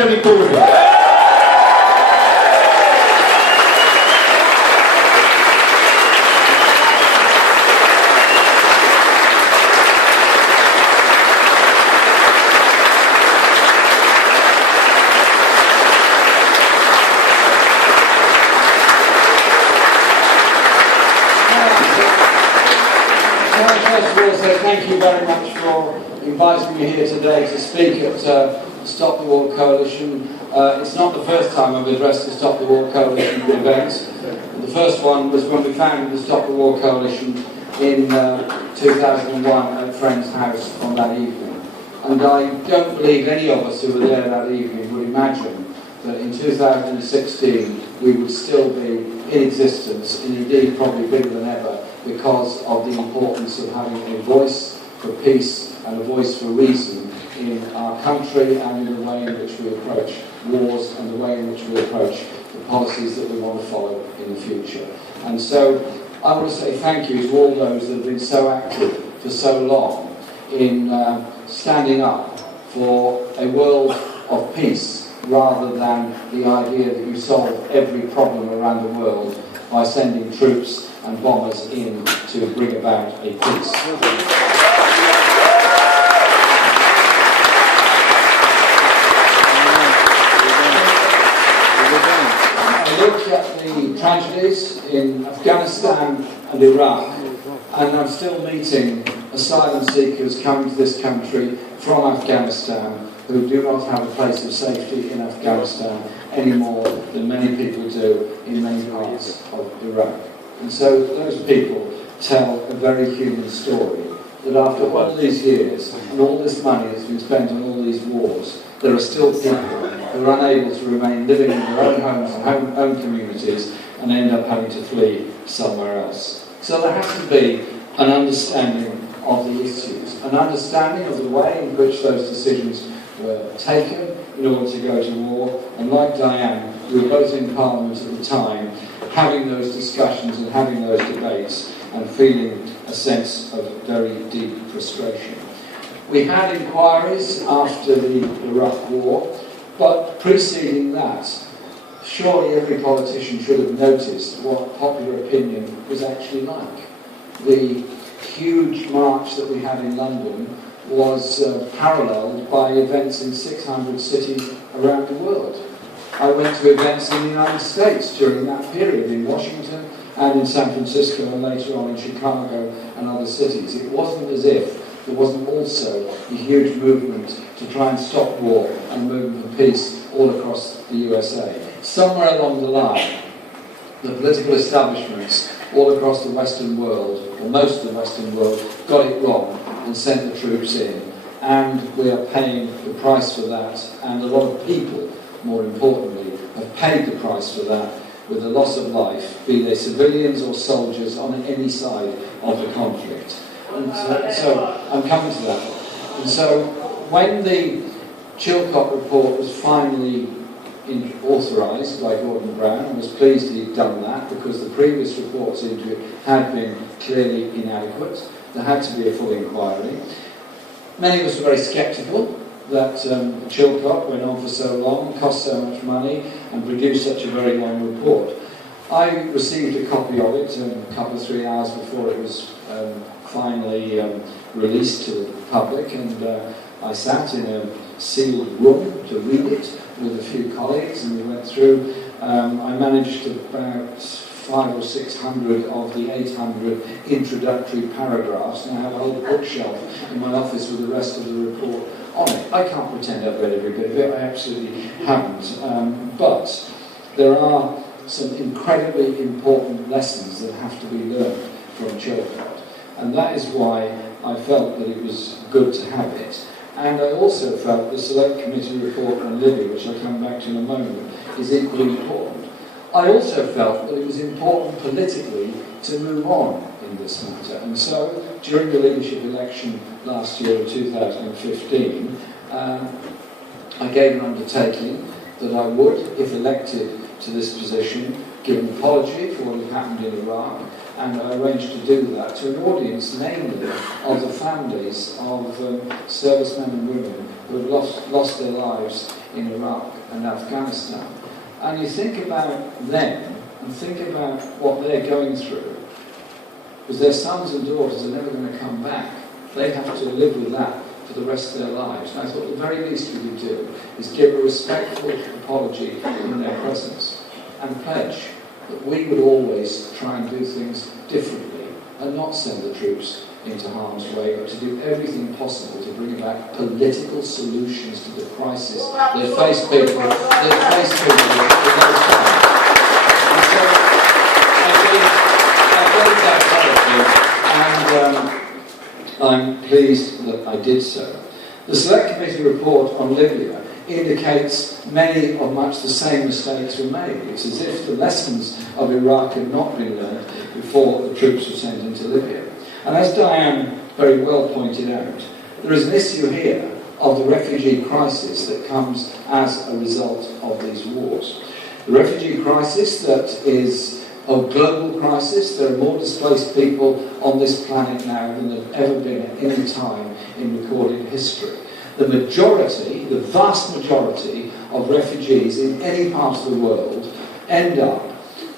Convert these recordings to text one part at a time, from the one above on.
Jeremy Corbyn. Thank you very much for inviting me here today to speak at Stop the War Coalition. It's not the first time I've addressed the Stop the War Coalition event. The first one was when we founded the Stop the War Coalition in 2001 at Friend's house on that evening. And I don't believe any of us who were there that evening would imagine that in 2016 we would still be in existence, and indeed probably bigger than ever, because of the importance of having a voice for peace and a voice for reason in our country and in the way in which we approach wars and the way in which we approach the policies that we want to follow in the future. And so I want to say thank you to all those that have been so active for so long in standing up for a world of peace rather than the idea that you solve every problem around the world by sending troops and bombers in to bring about a peace. I looked at the tragedies in Afghanistan and Iraq, and I'm still meeting asylum seekers coming to this country from Afghanistan who do not have a place of safety in Afghanistan any more than many people do in many parts of Iraq. And so those people tell a very human story, that after all these years and all this money that's been spent on all these wars, there are still people who are unable to remain living in their own homes and own communities and end up having to flee somewhere else. So there has to be an understanding of the issues, an understanding of the way in which those decisions were taken in order to go to war. And like Diane, we were both in Parliament at the time, having those discussions and having those debates and feeling a sense of very deep frustration. We had inquiries after the Iraq War, but preceding that, surely every politician should have noticed what popular opinion was actually like. The huge march that we had in London was paralleled by events in 600 cities around the world. I went to events in the United States during that period, in Washington and in San Francisco and later on in Chicago and other cities. It wasn't as if there wasn't also a huge movement to try and stop war and movement for peace all across the USA. Somewhere along the line, the political establishments all across the Western world, or most of the Western world, got it wrong and sent the troops in. And we are paying the price for that, and a lot of people, more importantly, have paid the price for that with the loss of life, be they civilians or soldiers on any side of the conflict. And so I'm coming to that. And so when the Chilcot report was finally authorised by Gordon Brown, I was pleased he'd done that because the previous reports into it had been clearly inadequate. There had to be a full inquiry. Many of us were very sceptical that Chilcot went on for so long, cost so much money, and produced such a very long report. I received a copy of it a couple of 3 hours before it was finally released to the public, and I sat in a sealed room to read it with a few colleagues, and we went through. I managed about 500 or 600 of the 800 introductory paragraphs, and I have a whole bookshelf in my office with the rest of the report on it. I can't pretend I've read every bit of it, I absolutely haven't. But there are some incredibly important lessons that have to be learned from Chilcot, and that is why I felt that it was good to have it. And I also felt the Select Committee report on Libya, which I'll come back to in a moment, is equally important. I also felt that it was important politically to move on in this matter. And so, during the leadership election last year in 2015, I gave an undertaking that I would, if elected to this position, give an apology for what had happened in Iraq, and I arranged to do that to an audience, namely of the families of servicemen and women who had lost their lives in Iraq and Afghanistan, and you think about them and think about what they're going through, because their sons and daughters are never going to come back. They have to live with that for the rest of their lives. And I thought the very least we could do is give a respectful apology in their presence and pledge that we would always try and do things differently and not send the troops into harm's way, but to do everything possible to bring about political solutions to the crisis that face people in those times. And so I gave that apology, and I'm pleased that I did so. The Select Committee report on Libya indicates many of much the same mistakes were made. It's as if the lessons of Iraq had not been learned before the troops were sent into Libya. And as Diane very well pointed out, there is an issue here of the refugee crisis that comes as a result of these wars. The refugee crisis that is a global crisis. There are more displaced people on this planet now than there have ever been at any time in recorded history. The majority, the vast majority of refugees in any part of the world end up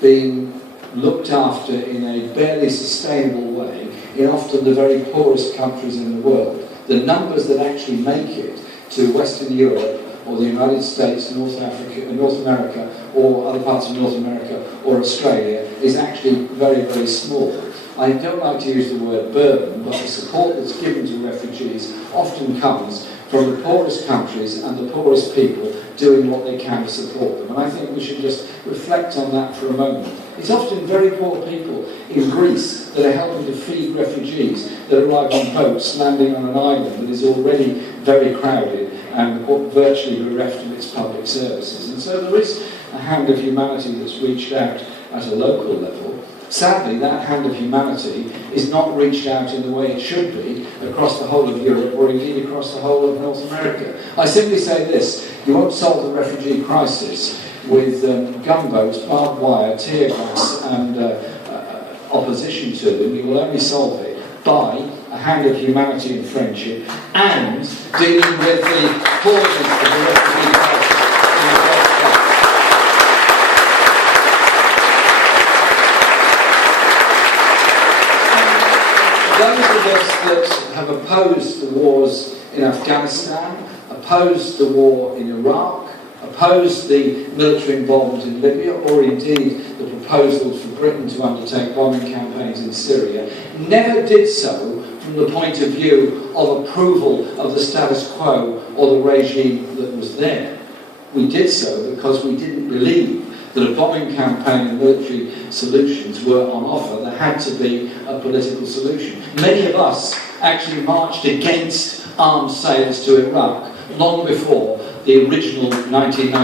being looked after in a barely sustainable way in often the very poorest countries in the world. The numbers that actually make it to Western Europe or the United States, North America, or other parts of North America or Australia is actually very, very small. I don't like to use the word burden, but the support that's given to refugees often comes from the poorest countries and the poorest people doing what they can to support them. And I think we should just reflect on that for a moment. It's often very poor people in Greece that are helping to feed refugees that arrive on boats landing on an island that is already very crowded and virtually bereft of its public services. And so there is a hand of humanity that's reached out at a local level. Sadly, that hand of humanity is not reached out in the way it should be across the whole of Europe or indeed across the whole of North America. I simply say this: you won't solve the refugee crisis with gunboats, barbed wire, tear gas and opposition to them. You will only solve it by a hand of humanity and friendship and dealing with the causes of the refugee crisis in the first place. Those of us that have opposed the wars in Afghanistan, opposed the war in Iraq, opposed the military involvement in Libya, or indeed the proposals for Britain to undertake bombing campaigns in Syria, never did so from the point of view of approval of the status quo or the regime that was there. We did so because we didn't believe that a bombing campaign and military solutions were on offer. There had to be a political solution. Many of us actually marched against arms sales to Iraq long before the original 1991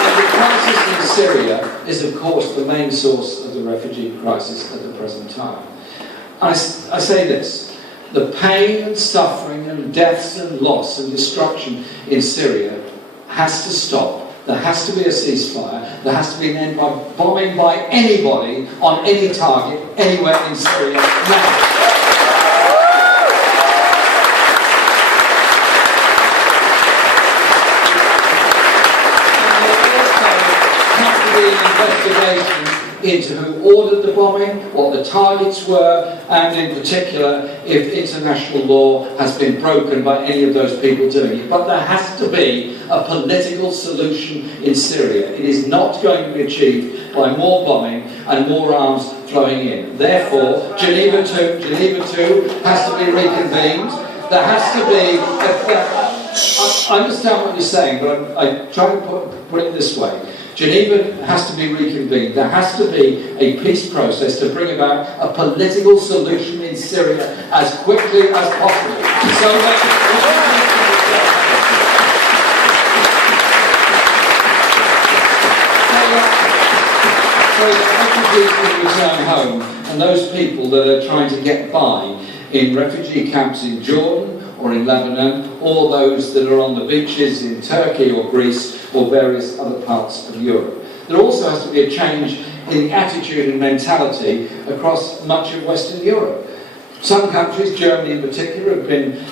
And the crisis in Syria is, of course, the main source of the refugee crisis at the present time. I say this: the pain and suffering and deaths and loss and destruction in Syria has to stop. There has to be a ceasefire. There has to be an end by bombing by anybody on any target anywhere in Syria now. Investigation into who ordered the bombing, what the targets were, and in particular if international law has been broken by any of those people doing it. But there has to be a political solution in Syria. It is not going to be achieved by more bombing and more arms flowing in. Therefore, Geneva 2 has to be reconvened. There has to be... I understand what you're saying, but I try to put it this way. Geneva has to be reconvened. There has to be a peace process to bring about a political solution in Syria as quickly as possible. So that refugees can return home, and those people that are trying to get by in refugee camps in Jordan or in Lebanon, or those that are on the beaches in Turkey or Greece or various other parts of Europe. There also has to be a change in attitude and mentality across much of Western Europe. Some countries, Germany in particular, have been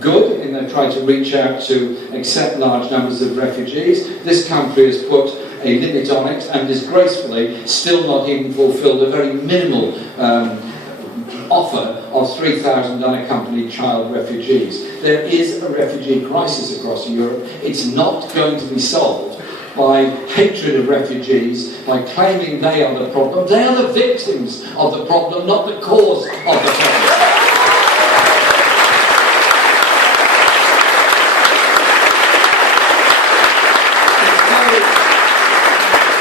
good in their trying to reach out to accept large numbers of refugees. This country has put a limit on it and disgracefully still not even fulfilled a very minimal offer of 3,000 unaccompanied child refugees. There is a refugee crisis across Europe. It's not going to be solved by hatred of refugees, by claiming they are the problem. They are the victims of the problem, not the cause of the problem.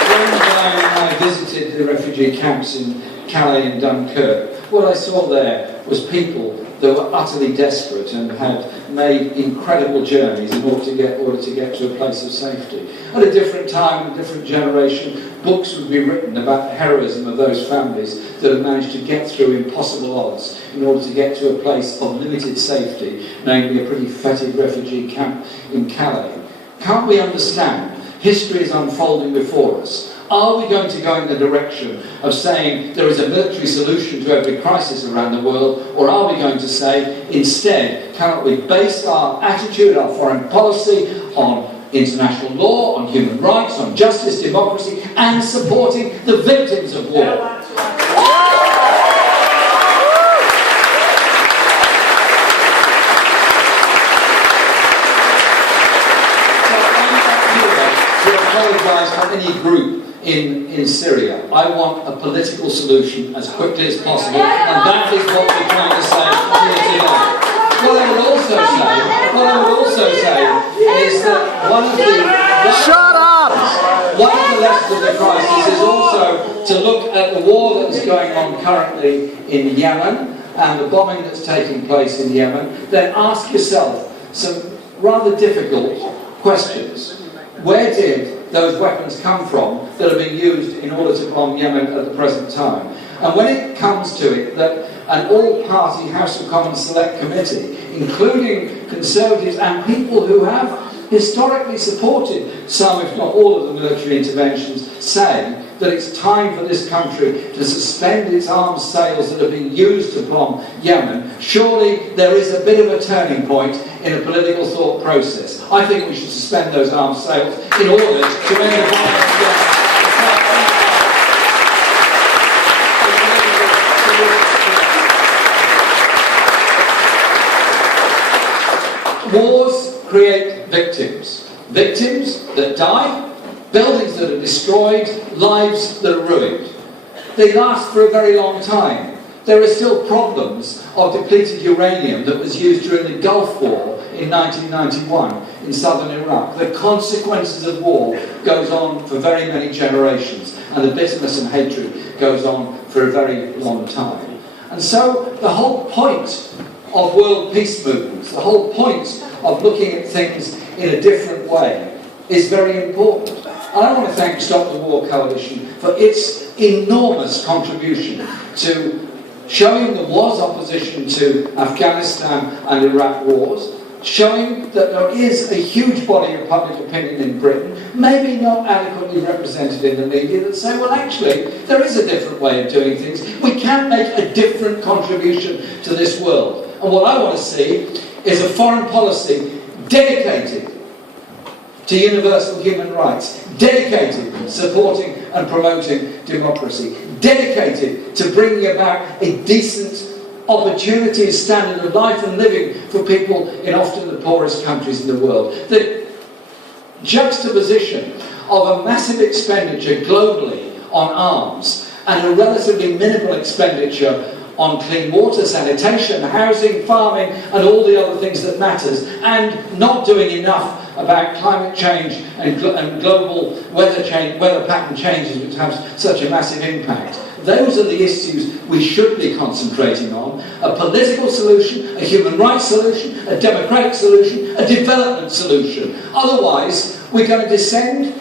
When I visited the refugee camps in Calais and Dunkirk, what I saw there was people that were utterly desperate and had made incredible journeys in order to get to a place of safety. At a different time, a different generation, books would be written about the heroism of those families that have managed to get through impossible odds in order to get to a place of limited safety, namely a pretty fetid refugee camp in Calais. Can't we understand? History is unfolding before us. Are we going to go in the direction of saying there is a military solution to every crisis around the world, or are we going to say, instead, cannot we base our attitude, our foreign policy, on international law, on human rights, on justice, democracy, and supporting the victims of war? For any group in Syria, I want a political solution as quickly as possible, and that is what we're trying to say here today. What I would also say is that one of the lessons of the crisis is also to look at the war that's going on currently in Yemen and the bombing that's taking place in Yemen. Then ask yourself some rather difficult questions. Where did those weapons come from that are being used in order to bomb Yemen at the present time? And when it comes to it, that an all-party House of Commons Select Committee, including Conservatives and people who have historically supported some, if not all, of the military interventions, say that it's time for this country to suspend its arms sales that are being used to bomb Yemen, surely there is a bit of a turning point in a political thought process. I think we should suspend those arms sales in order to end the violence. Wars create victims. Victims that die, buildings that are destroyed, lives that are ruined. They last for a very long time. There are still problems of depleted uranium that was used during the Gulf War in 1991 in southern Iraq. The consequences of war goes on for very many generations, and the bitterness and hatred goes on for a very long time. And so the whole point of world peace movements, the whole point of looking at things in a different way is very important. And I want to thank Stop the War Coalition for its enormous contribution to showing there was opposition to Afghanistan and Iraq wars, showing that there is a huge body of public opinion in Britain, maybe not adequately represented in the media, that say, well, actually, there is a different way of doing things. We can make a different contribution to this world. And what I want to see is a foreign policy dedicated to universal human rights, dedicated to supporting and promoting democracy, dedicated to bringing about a decent opportunity and standard of life and living for people in often the poorest countries in the world. The juxtaposition of a massive expenditure globally on arms and a relatively minimal expenditure on clean water, sanitation, housing, farming, and all the other things that matters, and not doing enough about climate change and global weather pattern changes which have such a massive impact. Those are the issues we should be concentrating on. A political solution, a human rights solution, a democratic solution, a development solution. Otherwise, we're going to descend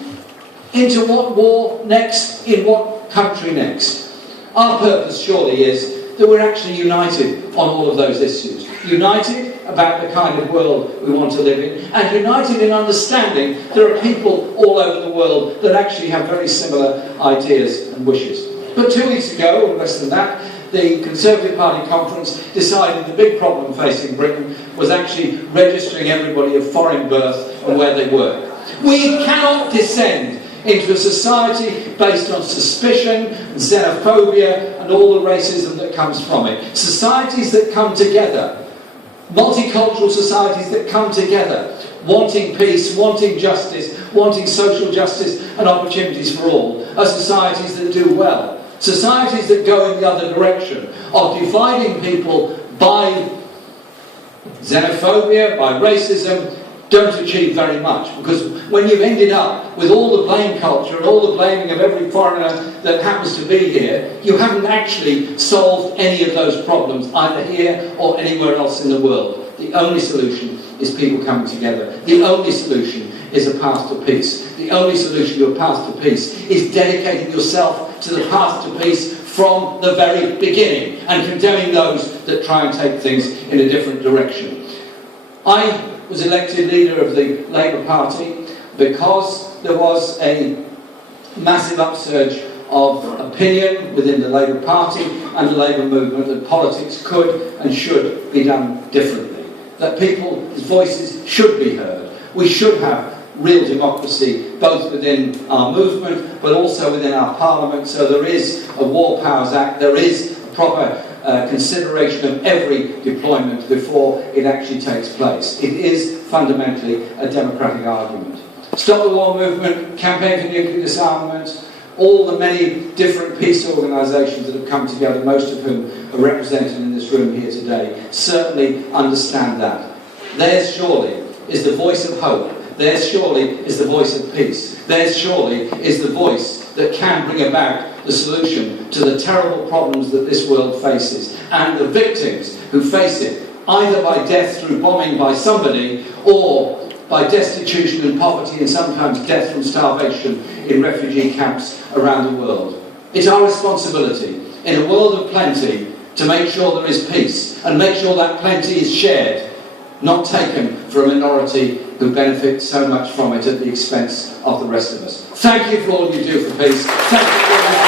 into what war next, in what country next. Our purpose surely is that we're actually united on all of those issues. United about the kind of world we want to live in, and united in understanding there are people all over the world that actually have very similar ideas and wishes. But 2 weeks ago, or less than that, the Conservative Party conference decided the big problem facing Britain was actually registering everybody of foreign birth and where they work. We cannot descend into a society based on suspicion and xenophobia and all the racism that comes from it. Societies that come together, multicultural societies that come together, wanting peace, wanting justice, wanting social justice and opportunities for all, are societies that do well. Societies that go in the other direction of dividing people by xenophobia, by racism, don't achieve very much, because when you've ended up with all the blame culture and all the blaming of every foreigner that happens to be here, you haven't actually solved any of those problems, either here or anywhere else in the world. The only solution is people coming together. The only solution is a path to peace. The only solution to a path to peace is dedicating yourself to the path to peace from the very beginning and condemning those that try and take things in a different direction. I was elected leader of the Labour Party because there was a massive upsurge of opinion within the Labour Party and the Labour movement that politics could and should be done differently, that people's voices should be heard. We should have real democracy both within our movement but also within our parliament, so there is a War Powers Act, there is a proper consideration of every deployment before it actually takes place. It is fundamentally a democratic argument. Stop the War Movement, Campaign for Nuclear Disarmament, all the many different peace organisations that have come together, most of whom are represented in this room here today, certainly understand that. Theirs surely is the voice of hope. Theirs surely is the voice of peace. Theirs surely is the voice that can bring about the solution to the terrible problems that this world faces, and the victims who face it, either by death through bombing by somebody, or by destitution and poverty and sometimes death from starvation in refugee camps around the world. It's our responsibility, in a world of plenty, to make sure there is peace, and make sure that plenty is shared, not taken for a minority who benefit so much from it at the expense of the rest of us. Thank you for all you do for peace. Thank you for all you